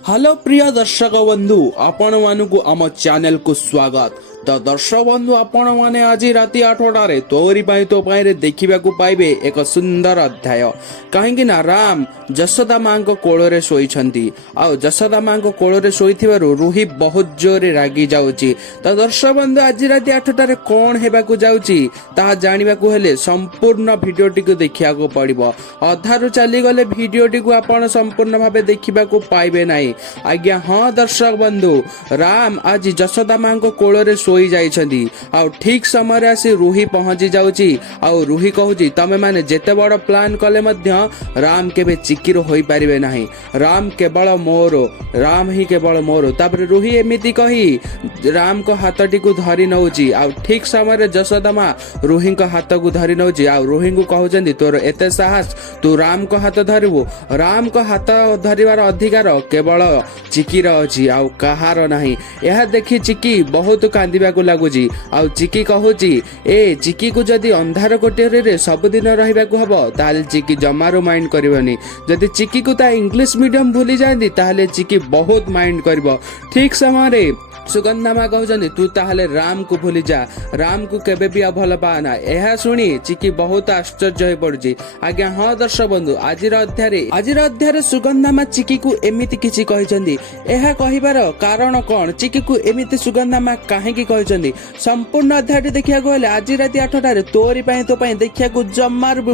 Hello प्रिय दर्शक बंधु आपण मानकु आम चैनल को स्वागत। तो दर्शक बंधु आपण माने आज राति 8टारे तोरी पाई तो पाई देखा पाइबे एक सुंदर अध्याय। कहीं ना राम जशोदा माँ को कोଳରେ ଶୋଇଛନ୍ତି ଆଉ ଯଶୋଦା ମାଙ୍କ କୋଳରେ ଶୋଇଥିବାରୁ रुही बहुत जोरे रागी जाउची। तो दर्शक बंधु आज राति 8टारे कौन हेबाकु जाउची ताहा जानिबाकु हेले संपूर्ण भिडियोटी को देखिया को पड़िबो। अधारु चली गले भिडियोटी को आपण संपूर्ण भाबे देखिबाकु पाइबे नाही। आज्ञा हाँ दर्शक बंधु राम आज जशोदा माँ को कोଳରେ ଶୋଇ ଯାଇଛନ୍ତି ଆଉ ଠିକ ସମୟରେ ଆସି रुही पहुंची जाउची ଆଉ रुही कहूची तमे माने जेते बड़ प्लान कले मध्य राम केबे चिकिर होई परिबे नाही। राम केवल मोर, राम ही केवल मोर। तापर रुही एमिति कही राम को हाथटी को धरी नउची आ ठीक समय जशोदा माँ रुही को हाथ को धरी नउची आ रुही को कहउचंदी तोर एते साहस तू राम को हाथ धरिबो। राम को हाथ धरिबार अधिकार केवल चिकीर अछि आ कहार नाही। यह देखि चिकी बहुत कांदिबा को लागुची आ चिकी कहूची ए चिकी को जदी अंधार कोठरी रे सब दिन रहिबा को हबो ताले चिकी जमारो माइंड करबनी। जदी चिकी को ता इंग्लिश मीडियम भूली जांदी ताले चिकी बहुत माइंड करबो। ठीक समय रे सुगंधा माँ कहते तू ताहले राम को भूली जा, राम को केबे भी भल पाना। यह शुणी चिकी बहुत आश्चर्य हो पड़ी। आज्ञा हाँ दर्शक बंधु आज अध्याय सुगंधा माँ चिकी को एमिति किछि कहचंदी। यह कहिबार कारण कौन, चिकी को एमिति सुगंधा माँ काहेकि कहचंदी संपूर्ण अध्याय देखिया को हेले आज राति 8टारे तोरी पाई तो पाई देखिया को जमार भी